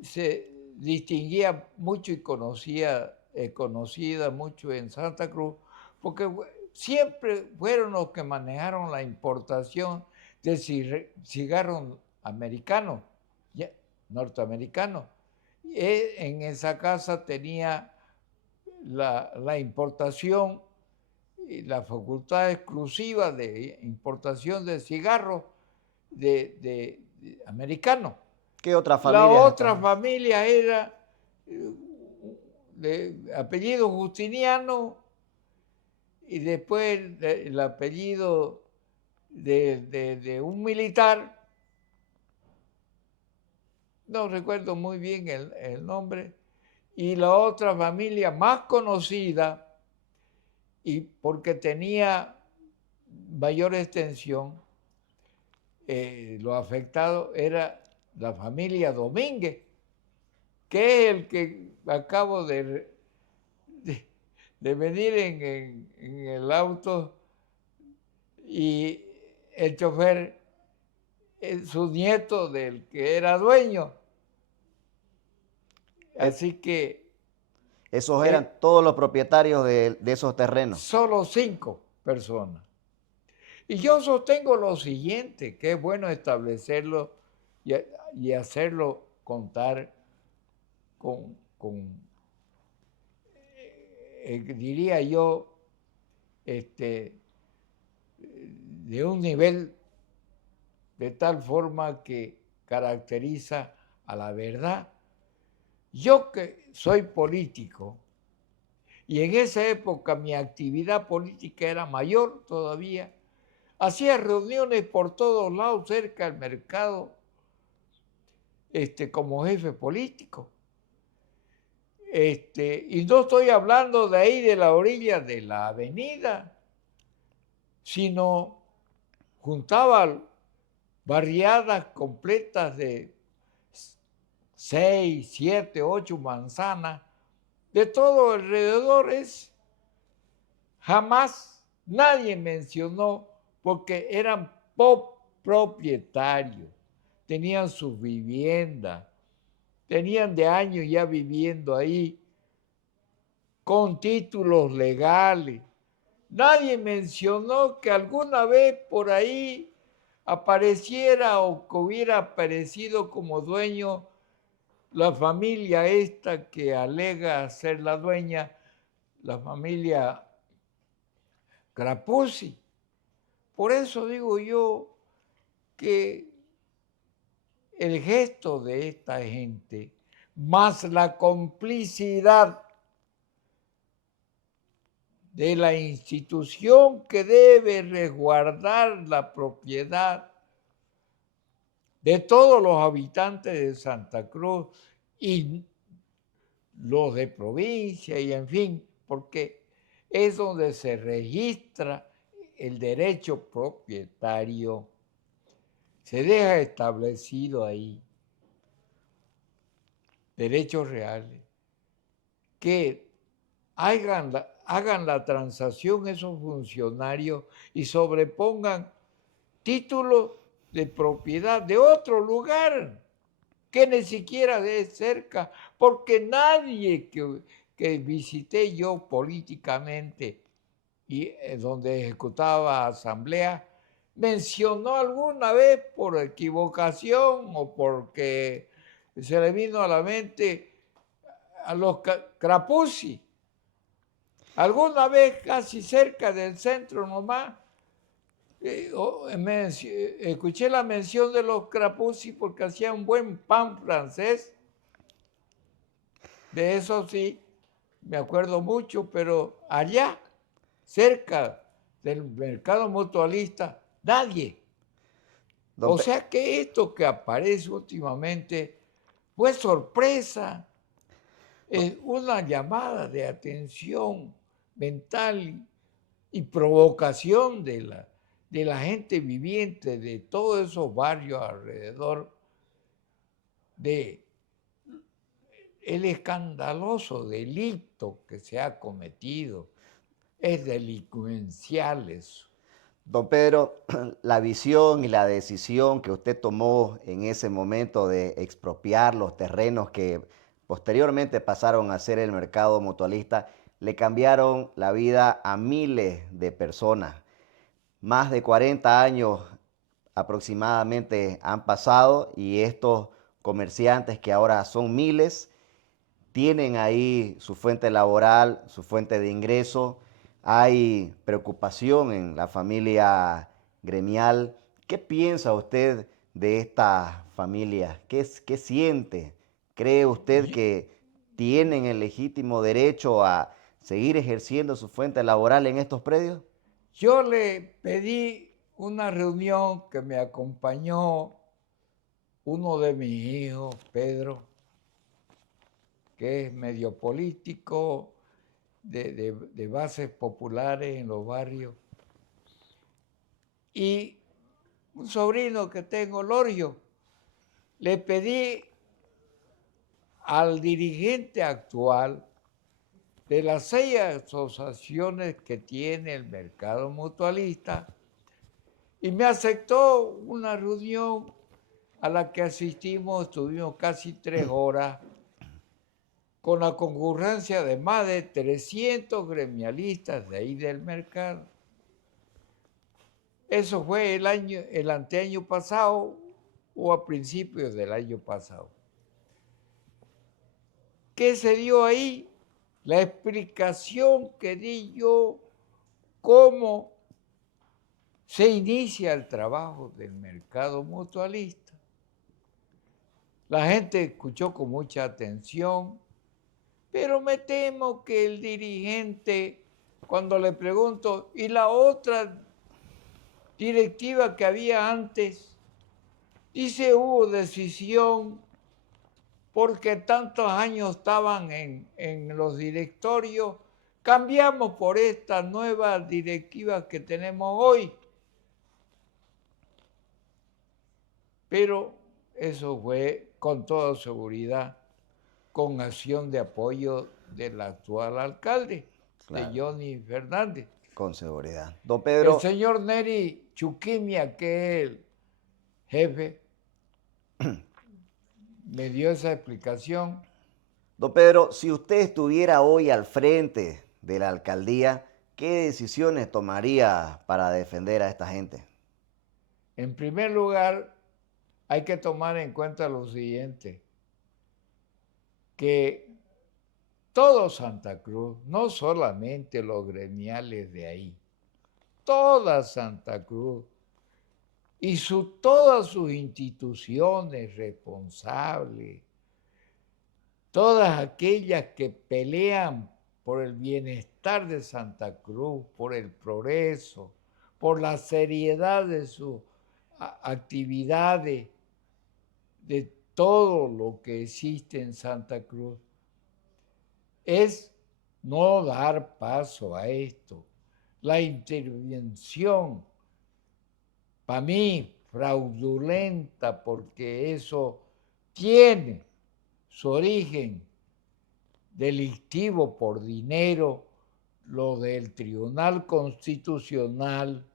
se distinguía mucho y conocía conocida mucho en Santa Cruz, porque siempre fueron los que manejaron la importación de cigarros americanos, norteamericanos. En esa casa tenía la importación y la facultad exclusiva de importación de cigarros de americanos. ¿Qué otra La familia? otra familia era de apellido Justiniano y después el apellido de un militar, no recuerdo muy bien el nombre, y la otra familia más conocida, y porque tenía mayor extensión, lo afectado era la familia Domínguez, que es el que acabo de venir en el auto, y el chofer es su nieto del que era dueño. Así que... Esos eran todos los propietarios de esos terrenos. Solo 5 personas. Y yo sostengo lo siguiente, que es bueno establecerlo y hacerlo contar con diría yo, de un nivel de tal forma que caracteriza a la verdad. Yo que soy político, y en esa época mi actividad política era mayor todavía, hacía reuniones por todos lados cerca del mercado, como jefe político. Y no estoy hablando de ahí de la orilla de la avenida, sino juntaba barriadas completas de 6, 7, 8 manzanas de todo alrededor. Jamás nadie mencionó, porque eran propietarios, tenían sus viviendas, tenían de años ya viviendo ahí, con títulos legales. Nadie mencionó que alguna vez por ahí apareciera o que hubiera aparecido como dueño la familia esta que alega ser la dueña, la familia Crapuzzi. Por eso digo yo que el gesto de esta gente, más la complicidad de la institución que debe resguardar la propiedad de todos los habitantes de Santa Cruz y los de provincia, y en fin, porque es donde se registra el derecho propietario, se deja establecido ahí derechos reales, que hagan la transacción esos funcionarios y sobrepongan títulos de propiedad de otro lugar que ni siquiera de cerca, porque nadie que visité yo políticamente y donde ejecutaba asamblea mencionó alguna vez por equivocación o porque se le vino a la mente a los Crapuzzi. Alguna vez casi cerca del centro nomás, escuché la mención de los Crapuzzi porque hacían un buen pan francés. De eso sí, me acuerdo mucho, pero allá, cerca del mercado mutualista, nadie. O sea que esto que aparece últimamente fue sorpresa, es una llamada de atención mental y provocación de la gente viviente de todos esos barrios alrededor de el escandaloso delito que se ha cometido. Es delincuencial eso. Don Pedro, la visión y la decisión que usted tomó en ese momento de expropiar los terrenos que posteriormente pasaron a ser el mercado mutualista, le cambiaron la vida a miles de personas. Más de 40 años aproximadamente han pasado y estos comerciantes, que ahora son miles, tienen ahí su fuente laboral, su fuente de ingreso. Hay preocupación en la familia gremial. ¿Qué piensa usted de esta familia? ¿Qué siente? ¿Cree usted que tienen el legítimo derecho a seguir ejerciendo su fuente laboral en estos predios? Yo le pedí una reunión que me acompañó uno de mis hijos, Pedro, que es medio político, de bases populares en los barrios, y un sobrino que tengo, Lorio. Le pedí al dirigente actual de las 6 asociaciones que tiene el mercado mutualista, y me aceptó una reunión a la que asistimos, estuvimos casi 3 horas, con la concurrencia de más de 300 gremialistas de ahí del mercado. Eso fue el anteaño pasado o a principios del año pasado. ¿Qué se dio ahí? La explicación que di yo, cómo se inicia el trabajo del mercado mutualista. La gente escuchó con mucha atención, pero me temo que el dirigente, cuando le pregunto, ¿y la otra directiva que había antes? Dice, hubo decisión porque tantos años estaban en los directorios, cambiamos por esta nueva directiva que tenemos hoy. Pero eso fue con toda seguridad con acción de apoyo del actual alcalde, claro, de Johnny Fernández. Con seguridad. Don Pedro. El señor Neri Chuquimia, que es el jefe, me dio esa explicación. Don Pedro, si usted estuviera hoy al frente de la alcaldía, ¿qué decisiones tomaría para defender a esta gente? En primer lugar, hay que tomar en cuenta lo siguiente, que todo Santa Cruz, no solamente los gremiales de ahí, toda Santa Cruz y todas sus instituciones responsables, todas aquellas que pelean por el bienestar de Santa Cruz, por el progreso, por la seriedad de sus actividades, de todo lo que existe en Santa Cruz, es no dar paso a esto. La intervención, para mí, fraudulenta, porque eso tiene su origen delictivo por dinero, lo del Tribunal Constitucional,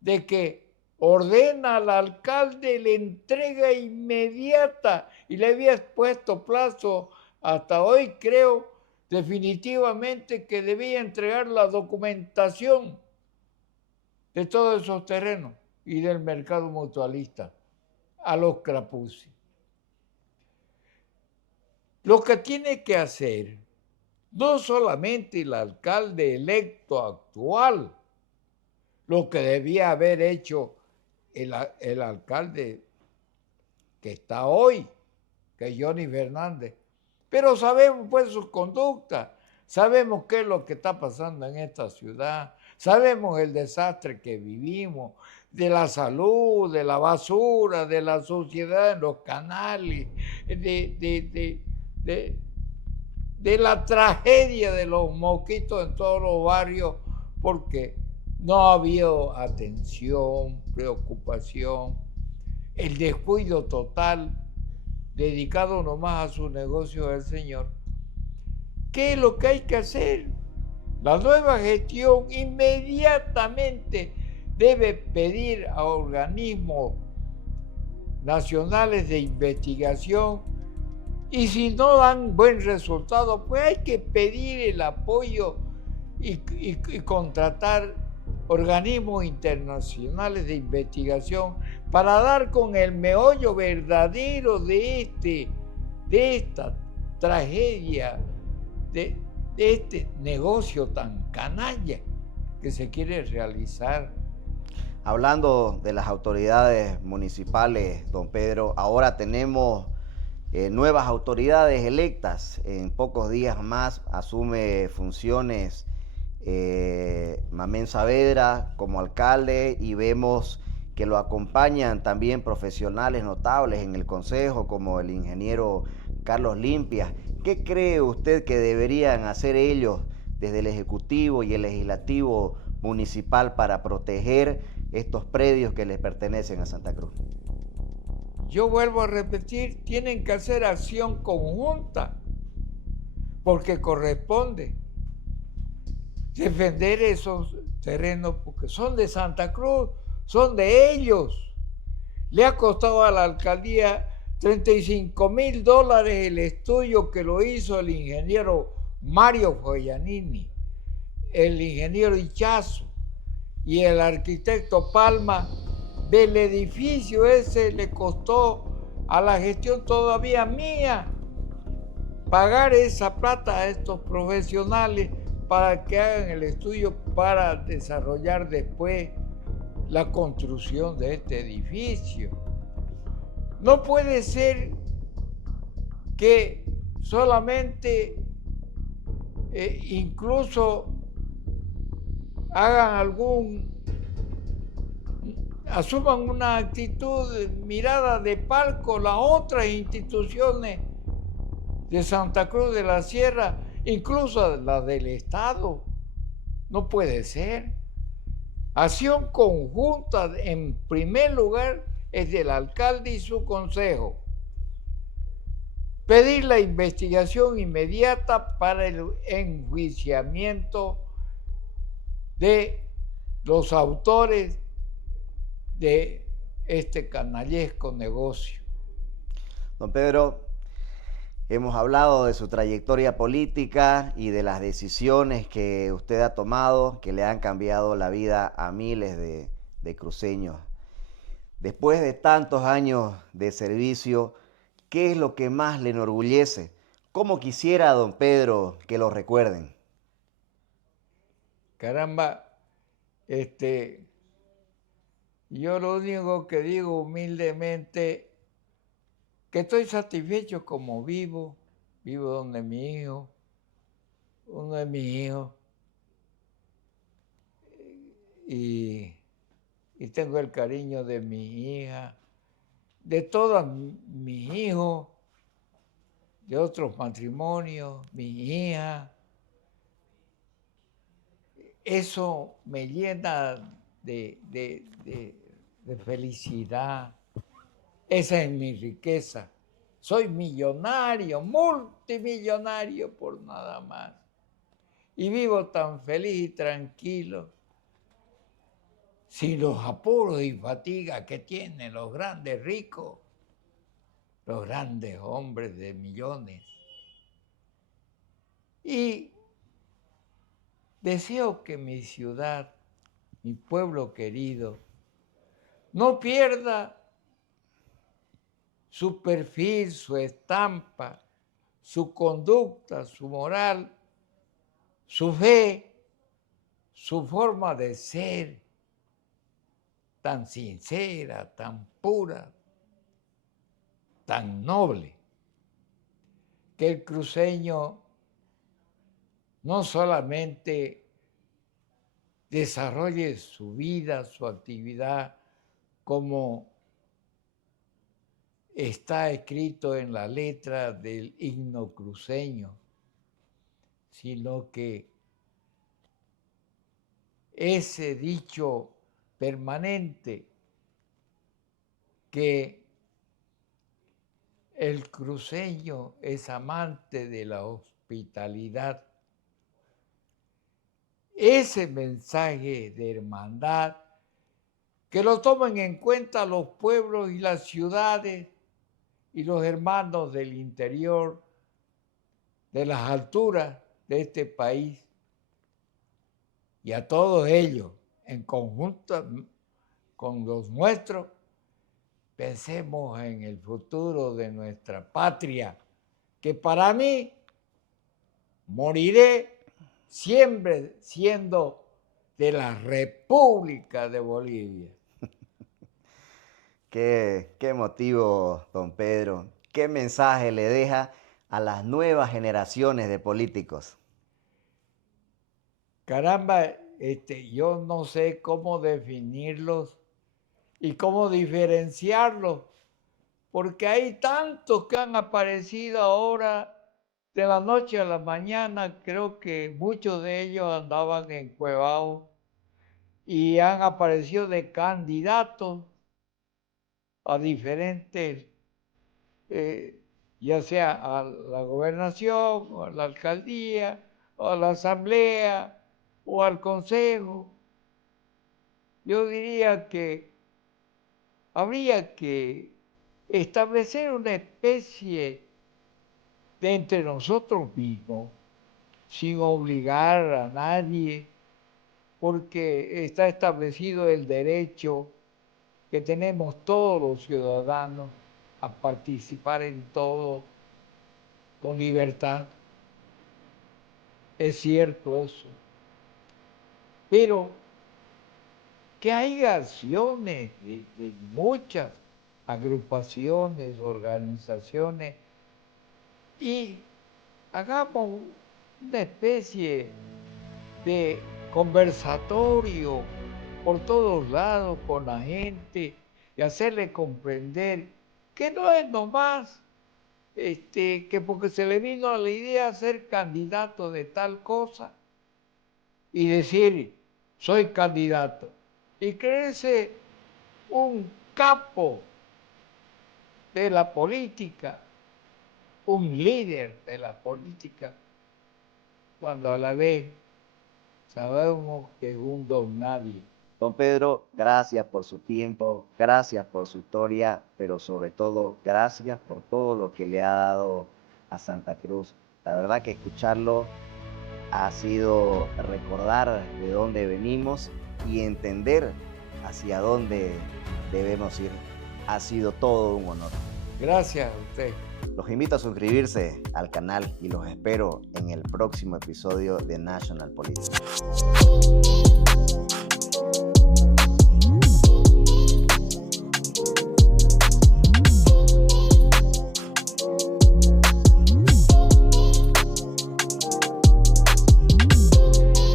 de que ordena al alcalde la entrega inmediata, y le había puesto plazo hasta hoy, creo, definitivamente, que debía entregar la documentación de todos esos terrenos y del mercado mutualista a los Crapuzzi. Lo que tiene que hacer, no solamente el alcalde electo actual, lo que debía haber hecho el alcalde que está hoy, que es Johnny Fernández, pero sabemos pues su conducta, sabemos qué es lo que está pasando en esta ciudad, sabemos el desastre que vivimos, de la salud, de la basura, de la suciedad en los canales, de la tragedia de los mosquitos en todos los barrios, porque no ha habido atención, preocupación, el descuido total, dedicado nomás a su negocio del señor. ¿Qué es lo que hay que hacer? La nueva gestión inmediatamente debe pedir a organismos nacionales de investigación Y si no dan buen resultado, pues hay que pedir el apoyo y contratar organismos internacionales de investigación para dar con el meollo verdadero de esta tragedia, de este negocio tan canalla que se quiere realizar. Hablando de las autoridades municipales, don Pedro, ahora tenemos nuevas autoridades electas. En pocos días más asume funciones Mamén Saavedra como alcalde y vemos que lo acompañan también profesionales notables en el consejo como el ingeniero Carlos Limpias. ¿Qué cree usted que deberían hacer ellos desde el Ejecutivo y el Legislativo municipal para proteger estos predios que les pertenecen a Santa Cruz? Yo vuelvo a repetir, tienen que hacer acción conjunta, porque corresponde defender esos terrenos, porque son de Santa Cruz, son de ellos. Le ha costado a la alcaldía $35,000 el estudio que lo hizo el ingeniero Mario Foglianini, el ingeniero Ichazo y el arquitecto Palma. Del edificio ese le costó a la gestión todavía mía pagar esa plata a estos profesionales para que hagan el estudio para desarrollar después la construcción de este edificio. No puede ser que solamente incluso asuman una actitud, mirada de palco las otras instituciones de Santa Cruz de la Sierra, incluso la del Estado. No puede ser. Acción conjunta, en primer lugar, es del alcalde y su consejo. Pedir la investigación inmediata para el enjuiciamiento de los autores de este canallesco negocio. Don Pedro, hemos hablado de su trayectoria política y de las decisiones que usted ha tomado, que le han cambiado la vida a miles de cruceños. Después de tantos años de servicio, ¿qué es lo que más le enorgullece? ¿Cómo quisiera, don Pedro, que lo recuerden? Caramba, yo lo único que digo humildemente, que estoy satisfecho como vivo donde mi hijo, uno de mis hijos, y tengo el cariño de mi hija, de todos mis hijos, de otros matrimonios, mi hija. Eso me llena de felicidad. Esa es mi riqueza. Soy millonario, multimillonario por nada más. Y vivo tan feliz y tranquilo, sin los apuros y fatigas que tienen los grandes ricos, los grandes hombres de millones. Y deseo que mi ciudad, mi pueblo querido, no pierda su perfil, su estampa, su conducta, su moral, su fe, su forma de ser, tan sincera, tan pura, tan noble, que el cruceño no solamente desarrolle su vida, su actividad, como está escrito en la letra del himno cruceño, sino que ese dicho permanente que el cruceño es amante de la hospitalidad, ese mensaje de hermandad, que lo tomen en cuenta los pueblos y las ciudades y los hermanos del interior, de las alturas de este país, y a todos ellos, en conjunto con los nuestros, pensemos en el futuro de nuestra patria, que para mí moriré siempre siendo de la República de Bolivia. Qué emotivo, don Pedro. ¿Qué mensaje le deja a las nuevas generaciones de políticos? Caramba, yo no sé cómo definirlos y cómo diferenciarlos, porque hay tantos que han aparecido ahora de la noche a la mañana. Creo que muchos de ellos andaban encuevados y han aparecido de candidatos a diferentes, ya sea a la gobernación, o a la alcaldía, o a la asamblea, o al consejo. Yo diría que habría que establecer una especie de entre nosotros mismos, sin obligar a nadie, porque está establecido el derecho que tenemos todos los ciudadanos a participar en todo con libertad. Es cierto eso. Pero que hay acciones de muchas agrupaciones, organizaciones, y hagamos una especie de conversatorio por todos lados con la gente y hacerle comprender que no es nomás que porque se le vino a la idea ser candidato de tal cosa y decir soy candidato y creerse un capo de la política, un líder de la política, cuando a la vez sabemos que es un don nadie. Don Pedro, gracias por su tiempo, gracias por su historia, pero sobre todo gracias por todo lo que le ha dado a Santa Cruz. La verdad que escucharlo ha sido recordar de dónde venimos y entender hacia dónde debemos ir. Ha sido todo un honor. Gracias a usted. Los invito a suscribirse al canal y los espero en el próximo episodio de National Politics.